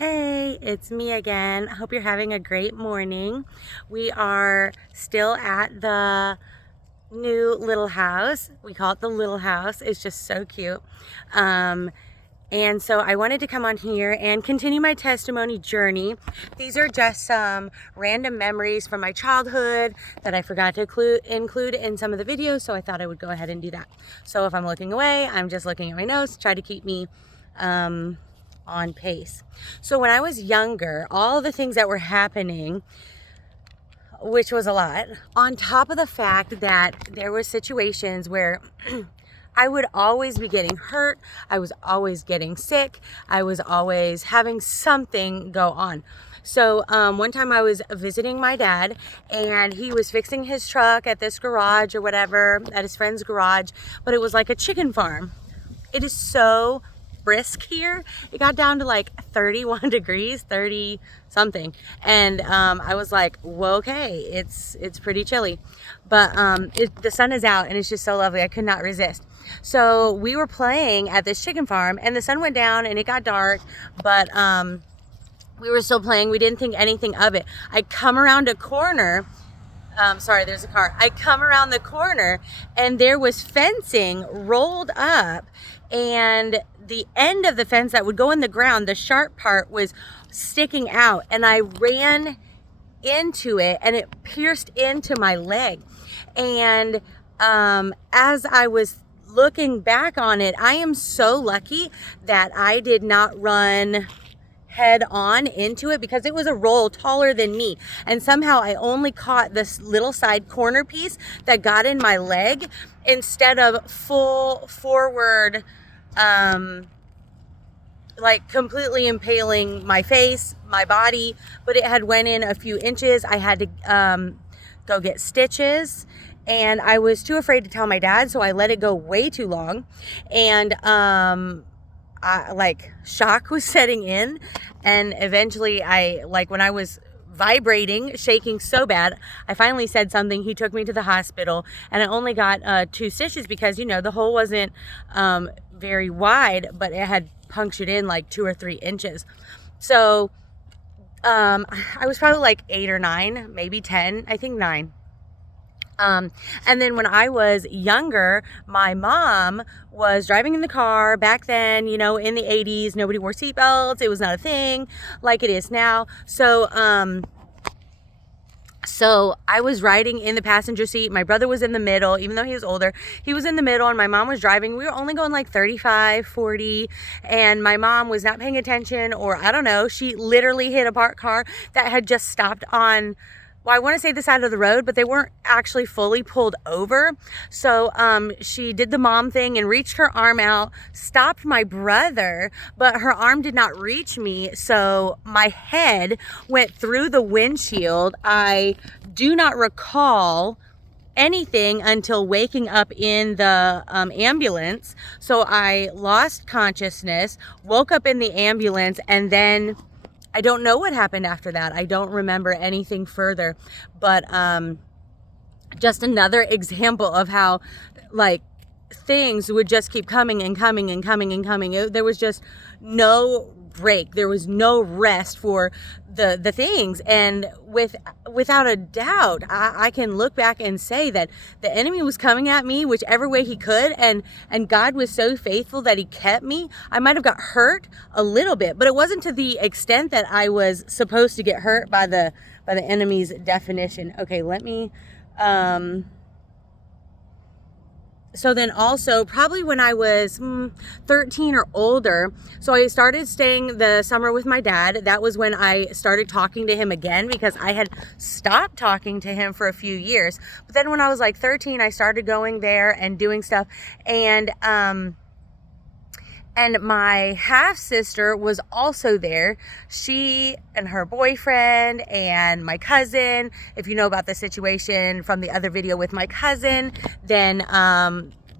Hey, it's me again. I hope you're having a great morning. We are still at the new little house. We call it the little house. It's just so cute. And so I wanted to come on here and continue my testimony journey. These are just some random memories from my childhood that I forgot to include in some of the videos, so I thought I would go ahead and do that. So if I'm looking away, I'm just looking at my notes, try to keep me on pace. So when I was younger, all the things that were happening, which was a lot, on top of the fact that there were situations where I would always be getting hurt, I was always getting sick, I was always having something go on. So one time I was visiting my dad and he was fixing his truck at this garage or whatever, at his friend's garage, but it was like a chicken farm. It is so brisk here. It got down to like 31 degrees, 30 something, and I was like, well, okay, it's pretty chilly, but the sun is out and it's just so lovely. I could not resist. So we were playing at this chicken farm and the sun went down and it got dark, but we were still playing. We didn't think anything of it. I come around a corner. Sorry, there's a car. I come around the corner and there was fencing rolled up, and the end of the fence that would go in the ground, the sharp part was sticking out, and I ran into it and it pierced into my leg. And as I was looking back on it, I am so lucky that I did not run head on into it, because it was a roll taller than me, and somehow I only caught this little side corner piece that got in my leg instead of full forward, like completely impaling my face, my body. But it had went in a few inches. I had to go get stitches, and I was too afraid to tell my dad, so I let it go way too long, and shock was setting in, and eventually when I was vibrating, shaking so bad, I finally said something. He took me to the hospital, and I only got 2 stitches because, the hole wasn't very wide, but it had punctured in like 2 or 3 inches. So I was probably like 8 or 9, maybe 10, I think 9. And then when I was younger, my mom was driving in the car back then, in the 80s, nobody wore seatbelts. It was not a thing like it is now. So I was riding in the passenger seat. My brother was in the middle, even though he was older. He was in the middle, and my mom was driving. We were only going like 35, 40, and my mom was not paying attention, or I don't know. She literally hit a parked car that had just stopped on, well, I want to say the side of the road, but they weren't actually fully pulled over. So she did the mom thing and reached her arm out, stopped my brother, but her arm did not reach me. So my head went through the windshield. I do not recall anything until waking up in the ambulance. So I lost consciousness, woke up in the ambulance, and then I don't know what happened after that. I don't remember anything further, but just another example of how things would just keep coming and coming and coming and coming. There was just no break. There was no rest for the things. And without a doubt, I can look back and say that the enemy was coming at me whichever way he could, and God was so faithful that he kept me. I might have got hurt a little bit, but it wasn't to the extent that I was supposed to get hurt by the enemy's definition. Okay, let me so then also, probably when I was 13 or older, so I started staying the summer with my dad. That was when I started talking to him again, because I had stopped talking to him for a few years. But then when I was like 13, I started going there and doing stuff. And my half-sister was also there. She and her boyfriend and my cousin, if you know about the situation from the other video with my cousin, then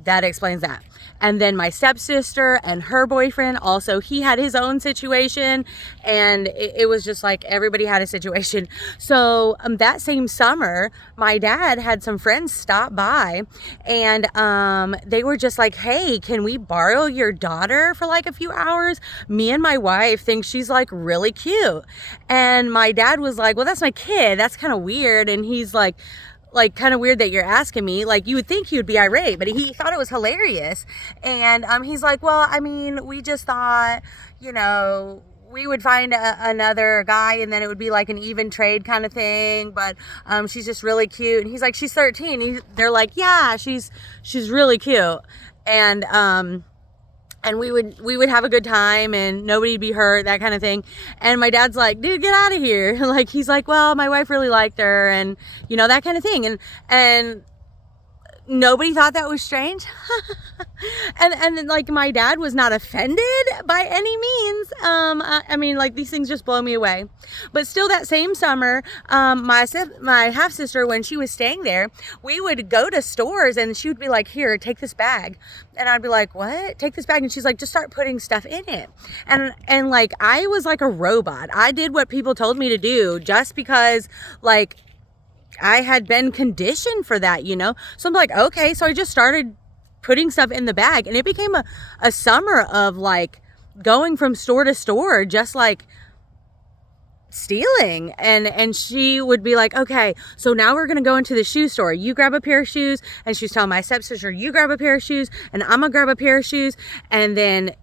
that explains that. And then my stepsister and her boyfriend also, he had his own situation, and it was just like everybody had a situation. So that same summer, my dad had some friends stop by, and they were just like, hey, can we borrow your daughter for like a few hours? Me and my wife think she's like really cute. And my dad was like, well, that's my kid. That's kind of weird. And he's like kind of weird that you're asking me. Like, you would think he would be irate, but he thought it was hilarious. And he's like, well, I mean, we just thought, you know, we would find another guy, and then it would be like an even trade kind of thing. But she's just really cute. And he's like, she's 13. They're like, yeah, she's really cute. And we would have a good time, and nobody'd be hurt, that kind of thing. And my dad's like, dude, get out of here. Like, he's like, well, my wife really liked her, and you know, that kind of thing. And nobody thought that was strange. and like, my dad was not offended by any means. I mean, like, these things just blow me away. But still, that same summer, my half sister, when she was staying there, we would go to stores, and she would be like, here, take this bag. And I'd be like, what? Take this bag. And she's like, just start putting stuff in it. And like, I was like a robot. I did what people told me to do just because, like, I had been conditioned for that, you know? So I'm like, okay. So I just started putting stuff in the bag, and it became a summer of like going from store to store, just like stealing. And she would be like, okay, so now we're going to go into the shoe store. You grab a pair of shoes. And she's telling my stepsister, you grab a pair of shoes, and I'm going to grab a pair of shoes. And then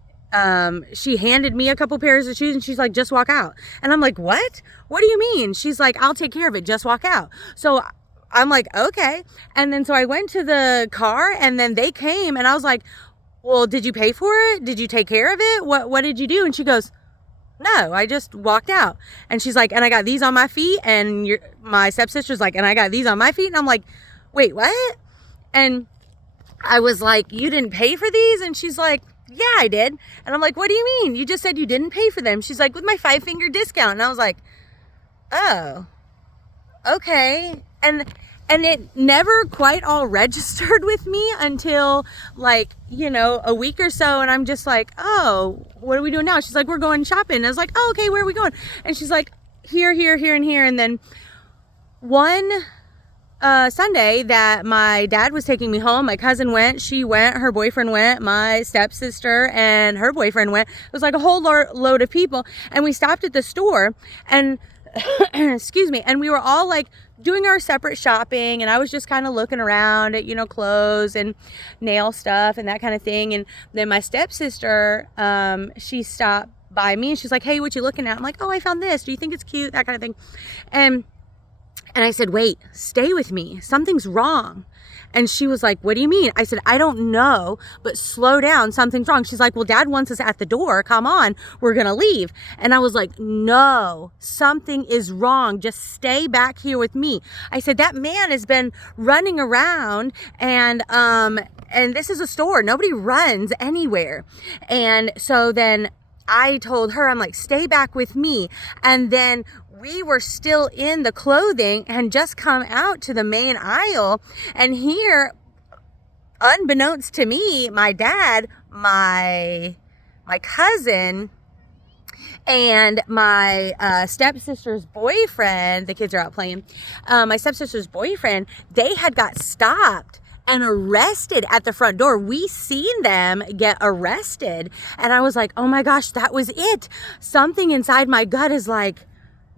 she handed me a couple pairs of shoes, and she's like, just walk out. And I'm like, what do you mean? She's like, I'll take care of it, just walk out. So I'm like, okay. And then so I went to the car, and then they came, and I was like, well, did you pay for it? Did you take care of it? What did you do? And she goes, no, I just walked out. And she's like, and I got these on my feet. And my stepsister's like, and I got these on my feet. And I'm like, wait, what? And I was like, you didn't pay for these? And she's like, yeah, I did. And I'm like, what do you mean? You just said you didn't pay for them. She's like, with my 5-finger discount. And I was like, oh, okay. And it never quite all registered with me until like, you know, a week or so. And I'm just like, oh, what are we doing now? She's like, we're going shopping. And I was like, oh, okay, where are we going? And she's like, here, here, here, and here. And then one Sunday that my dad was taking me home, my cousin went, she went, her boyfriend went, my stepsister and her boyfriend went. It was like a whole load of people. And we stopped at the store, and excuse me, and we were all like doing our separate shopping, and I was just kind of looking around at, you know, clothes and nail stuff and that kind of thing. And then my stepsister, she stopped by me, and she's like, hey, what you looking at? I'm like, oh, I found this. Do you think it's cute? That kind of thing. And I said, wait, stay with me. Something's wrong. And she was like, what do you mean? I said, I don't know, but slow down. Something's wrong. She's like, well, Dad wants us at the door. Come on, we're going to leave. And I was like, no, something is wrong. Just stay back here with me. I said, that man has been running around, and this is a store. Nobody runs anywhere. And so then I told her, I'm like, stay back with me. And then we were still in the clothing and just come out to the main aisle. And here, unbeknownst to me, my dad, my cousin, and my stepsister's boyfriend, the kids are out playing, my stepsister's boyfriend, they had got stopped and arrested at the front door. We seen them get arrested. And I was like, oh my gosh, that was it. Something inside my gut is like,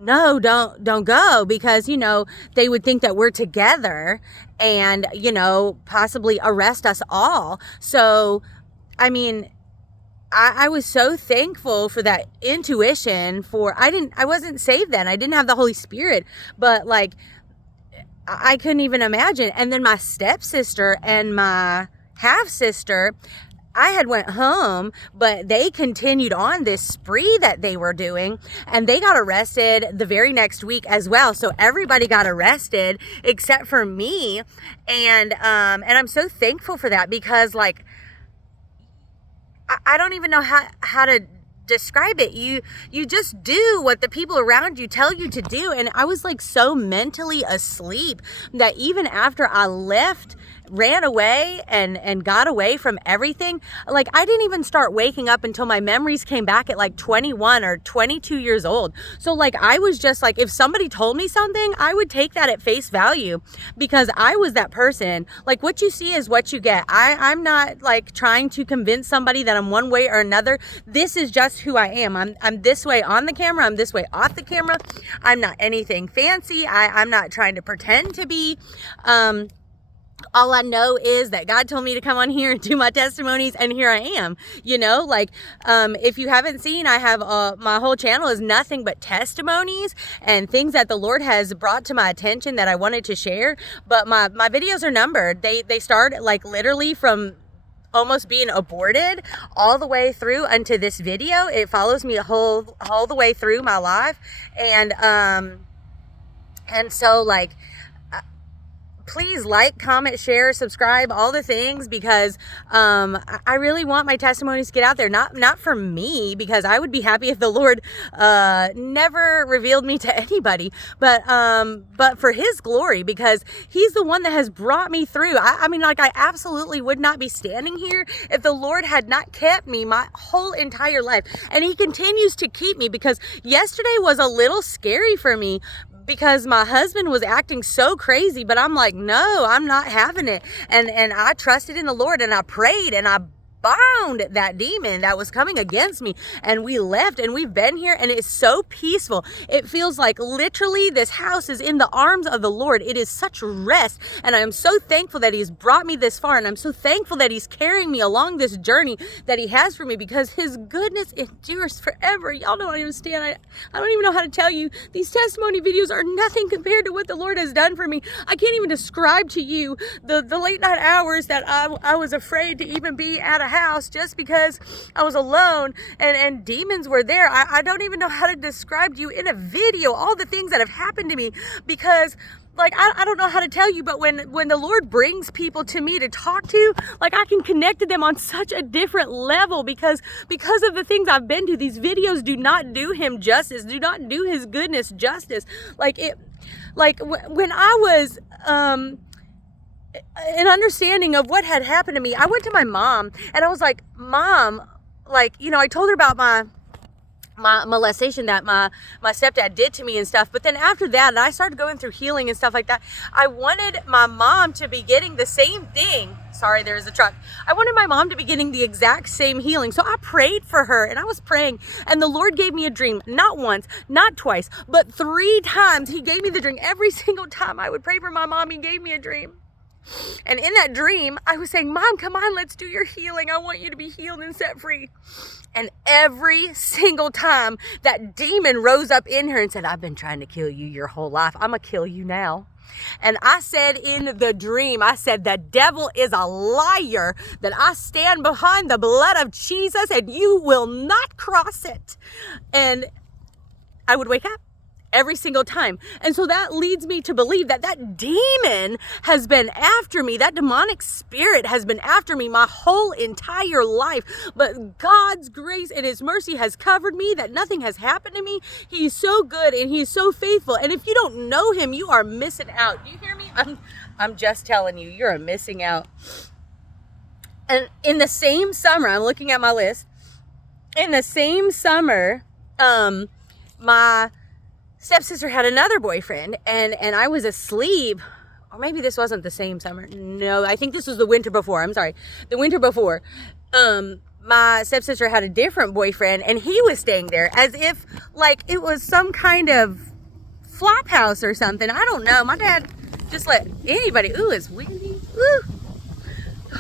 no, don't go, because, you know, they would think that we're together and, you know, possibly arrest us all. So, I mean, I was so thankful for that intuition. I wasn't saved then. I didn't have the Holy Spirit, but like, I couldn't even imagine. And then my stepsister and my half sister, I had went home, but they continued on this spree that they were doing, and they got arrested the very next week as well. So everybody got arrested except for me. And I'm so thankful for that, because like, I don't even know how to describe it. You just do what the people around you tell you to do. And I was like so mentally asleep that even after I left ran away and got away from everything. Like, I didn't even start waking up until my memories came back at like 21 or 22 years old. So like, I was just like, if somebody told me something, I would take that at face value, because I was that person. Like, what you see is what you get. I'm not like trying to convince somebody that I'm one way or another. This is just who I am. I'm this way on the camera. I'm this way off the camera. I'm not anything fancy. I'm not trying to pretend to be. All I know is that God told me to come on here and do my testimonies, and here I am. You know, like, if you haven't seen, I have my whole channel is nothing but testimonies and things that the Lord has brought to my attention that I wanted to share. But my videos are numbered. They start like literally from almost being aborted all the way through unto this video. It follows me all the way through my life. And so like, please like, comment, share, subscribe, all the things, because I really want my testimonies to get out there. Not for me, because I would be happy if the Lord never revealed me to anybody, but for His glory, because He's the one that has brought me through. I mean, like, I absolutely would not be standing here if the Lord had not kept me my whole entire life. And He continues to keep me, because yesterday was a little scary for me, because my husband was acting so crazy, but I'm like, no, I'm not having it. And I trusted in the Lord, and I prayed, and I bound that demon that was coming against me, and we left, and we've been here, and it's so peaceful. It feels like literally this house is in the arms of the Lord. It is such rest, and I am so thankful that He's brought me this far, and I'm so thankful that He's carrying me along this journey that He has for me, because His goodness endures forever. Y'all don't understand. I don't even know how to tell you. These testimony videos are nothing compared to what the Lord has done for me. I can't even describe to you the late night hours that I was afraid to even be at a house, just because I was alone and demons were there. I don't even know how to describe to you in a video all the things that have happened to me, because like, I don't know how to tell you, but when the Lord brings people to me to talk to, like, I can connect to them on such a different level, because of the things I've been to. These videos do not do Him justice, do not do His goodness justice. Like, when I was an understanding of what had happened to me, I went to my mom, and I was like, Mom, like, you know, I told her about my molestation that my stepdad did to me and stuff. But then after that, and I started going through healing and stuff like that, I wanted my mom to be getting the same thing. Sorry, there's a truck. I wanted my mom to be getting the exact same healing. So I prayed for her, and I was praying, and the Lord gave me a dream. Not once, not twice, but 3 times. He gave me the dream. Every single time I would pray for my mom, He gave me a dream. And in that dream, I was saying, Mom, come on, let's do your healing. I want you to be healed and set free. And every single time that demon rose up in her and said, I've been trying to kill you your whole life. I'm going to kill you now. And I said in the dream, I said, the devil is a liar, that I stand behind the blood of Jesus and you will not cross it. And I would wake up every single time. And so that leads me to believe that that demon has been after me. That demonic spirit has been after me my whole entire life. But God's grace and His mercy has covered me, that nothing has happened to me. He's so good and He's so faithful. And if you don't know Him, you are missing out. Do you hear me? I'm just telling you, you're missing out. And in the same summer, I'm looking at my list. In the same summer, my stepsister had another boyfriend, and I was asleep, or maybe this wasn't the same summer. No, I think this was the winter before. I'm sorry, the winter before. My stepsister had a different boyfriend, and he was staying there as if like it was some kind of flop house or something. I don't know. My dad just let anybody. Ooh, it's windy. Ooh.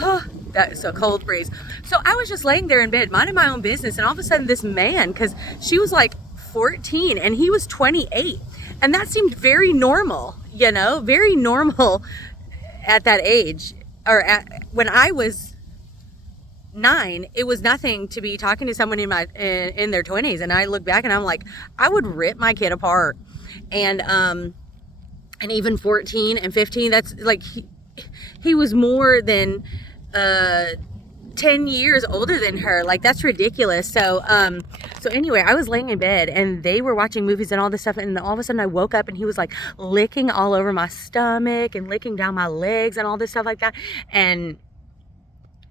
Oh, that's a cold breeze. So I was just laying there in bed, minding my own business, and all of a sudden this man, because she was like 14 and he was 28, and that seemed very normal, you know, very normal at that age, or when I was 9, it was nothing to be talking to someone in their 20s. And I look back and I'm like, I would rip my kid apart. And even 14 and 15, that's like he was more than 10 years older than her. Like, that's ridiculous. So anyway, I was laying in bed and they were watching movies and all this stuff, and all of a sudden I woke up and he was like licking all over my stomach and licking down my legs and all this stuff like that, and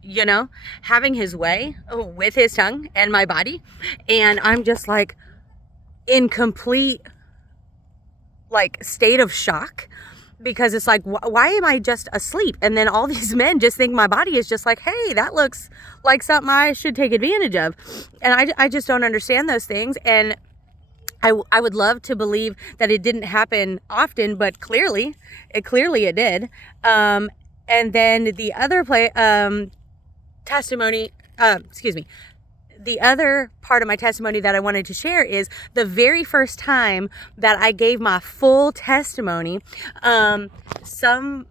you know, having his way with his tongue and my body. And I'm just like in complete like state of shock, because it's like, why am I just asleep? And then all these men just think my body is just like, hey, that looks like something I should take advantage of. And I just don't understand those things. And I would love to believe that it didn't happen often, but clearly it did. And then the other testimony, the other part of my testimony that I wanted to share is the very first time that I gave my full testimony. Some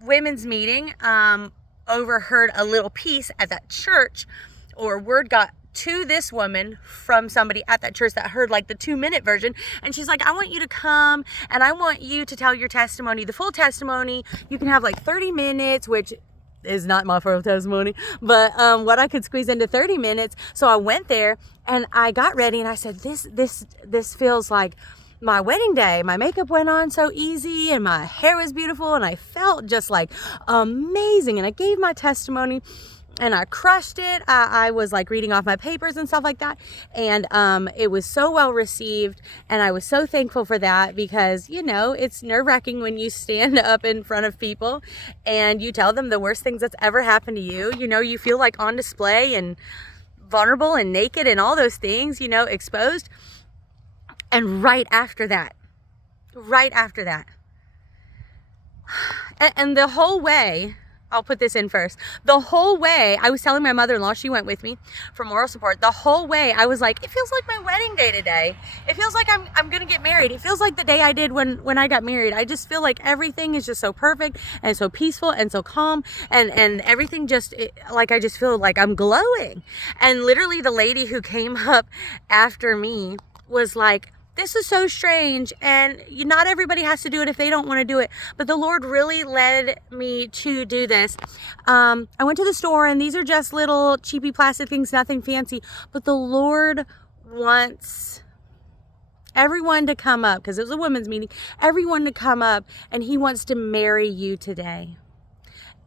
women's meeting overheard a little piece at that church, or word got to this woman from somebody at that church that heard like the 2-minute version. And she's like, I want you to come and I want you to tell your testimony, the full testimony. You can have like 30 minutes, which is not my full testimony, but what I could squeeze into 30 minutes. So I went there and I got ready and I said, this feels like my wedding day. My makeup went on so easy and my hair was beautiful and I felt just like amazing. And I gave my testimony and I crushed it. I was like reading off my papers and stuff like that. And it was so well received. And I was so thankful for that, because, you know, it's nerve-wracking when you stand up in front of people and you tell them the worst things that's ever happened to you. You know, you feel like on display and vulnerable and naked and all those things, you know, exposed. And right after that, and the whole way, I'll put this in first. The whole way, I was telling my mother-in-law, she went with me for moral support. The whole way, I was like, it feels like my wedding day today. It feels like I'm going to get married. It feels like the day I did when I got married. I just feel like everything is just so perfect and so peaceful and so calm, and everything just, like, I just feel like I'm glowing. And literally the lady who came up after me was like, this is so strange, and not everybody has to do it if they don't want to do it, but the Lord really led me to do this. I went to the store, and these are just little cheapy plastic things, nothing fancy, but the Lord wants everyone to come up, because it was a women's meeting, everyone to come up, and He wants to marry you today.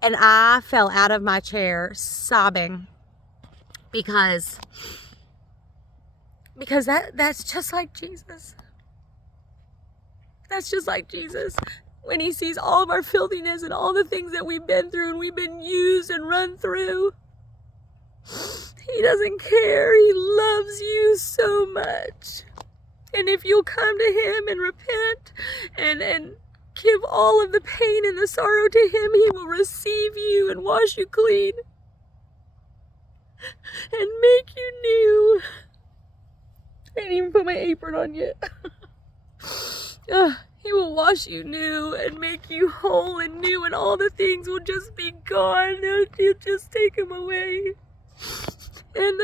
And I fell out of my chair sobbing, because that's just like Jesus. That's just like Jesus. When He sees all of our filthiness and all the things that we've been through and we've been used and run through, He doesn't care. He loves you so much. And if you'll come to Him and repent and give all of the pain and the sorrow to Him, He will receive you and wash you clean and make you new. I didn't even put my apron on yet. He will wash you new and make you whole and new, and all the things will just be gone. He'll just take them away. And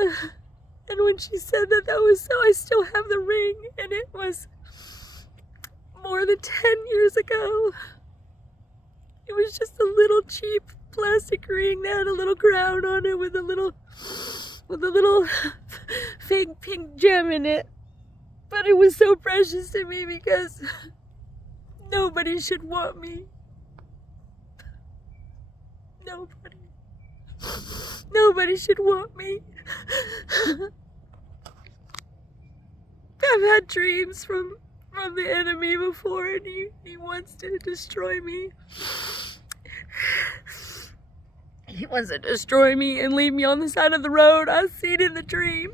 when she said that was so, I still have the ring, and it was more than 10 years ago. It was just a little cheap plastic ring that had a little crown on it with a little fake pink gem in it. But it was so precious to me, because nobody should want me. Nobody should want me. I've had dreams from the enemy before, and he wants to destroy me. He wants to destroy me and leave me on the side of the road. I seen in the dream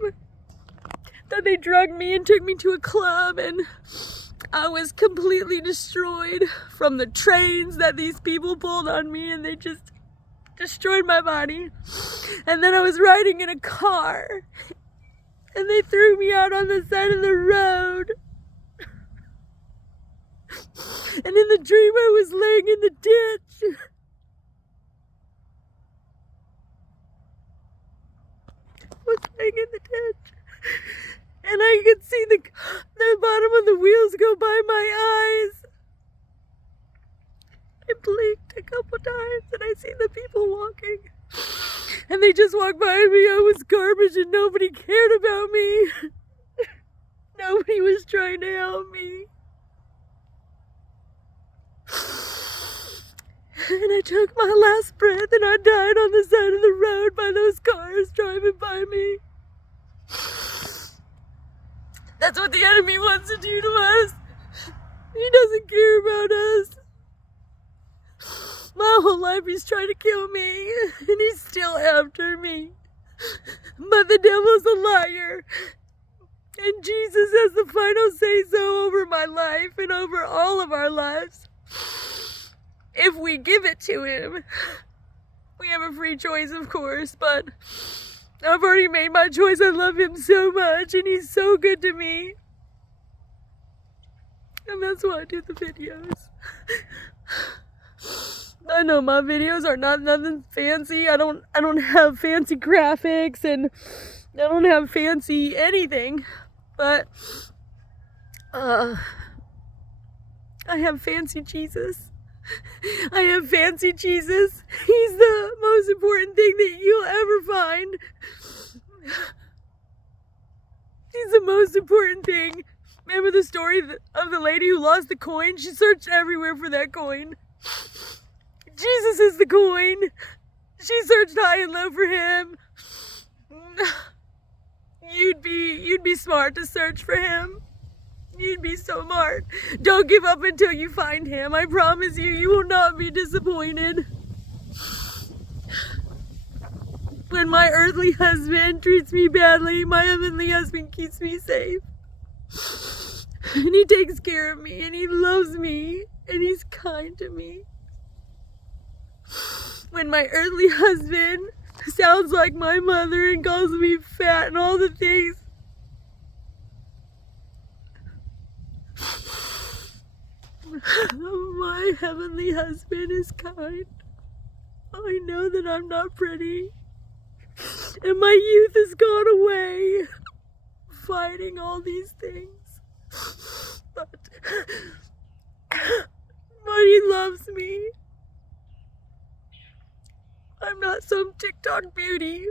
that they drugged me and took me to a club, and I was completely destroyed from the trains that these people pulled on me, and they just destroyed my body. And then I was riding in a car, and they threw me out on the side of the road. And in the dream, I was laying in the ditch. In the ditch, and I could see the bottom of the wheels go by my eyes. I blinked a couple times and I see the people walking, and they just walked by me. I was garbage and nobody cared about me. Nobody was trying to help me. And I took my last breath and I died on the side of the road by those cars driving by me. That's what the enemy wants to do to us. He doesn't care about us. My whole life he's trying to kill me, and he's still after me. But the devil's a liar. And Jesus has the final say-so over my life and over all of our lives. If we give it to him. We have a free choice, of course, but I've already made my choice. I love him so much, and he's so good to me. And that's why I do the videos. I know my videos are not nothing fancy. I don't have fancy graphics, and I don't have fancy anything. But I have fancy Jesus. I have fancy Jesus. He's the most important thing that you'll ever find. He's the most important thing. Remember the story of the lady who lost the coin? She searched everywhere for that coin. Jesus is the coin. She searched high and low for him. You'd be smart to search for him. You'd be so smart. Don't give up until you find him. I promise you, you will not be disappointed. When my earthly husband treats me badly, my heavenly husband keeps me safe. And he takes care of me, and he loves me, and he's kind to me. When my earthly husband sounds like my mother and calls me fat and all the things, my heavenly husband is kind. I know that I'm not pretty, and my youth has gone away fighting all these things. But he loves me. I'm not some TikTok beauty.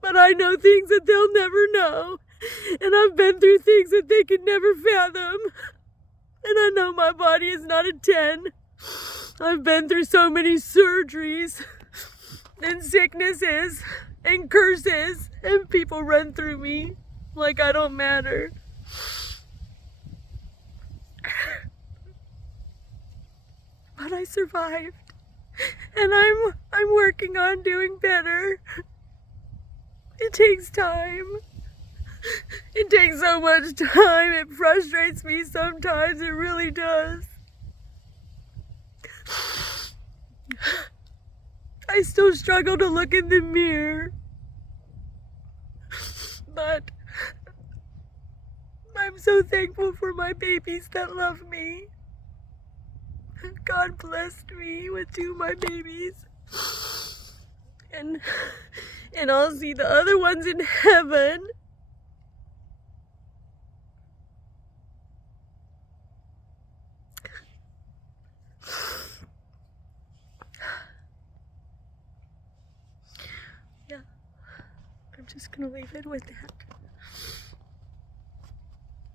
But I know things that they'll never know. And I've been through things that they could never fathom. And I know my body is not a 10. I've been through so many surgeries and sicknesses and curses, and people run through me like I don't matter. But I survived, and I'm working on doing better. It takes time. It takes so much time. It frustrates me sometimes. It really does. I still struggle to look in the mirror. But I'm so thankful for my babies that love me. God blessed me with 2 of my babies. And I'll see the other ones in heaven. Yeah, I'm just gonna leave it with that.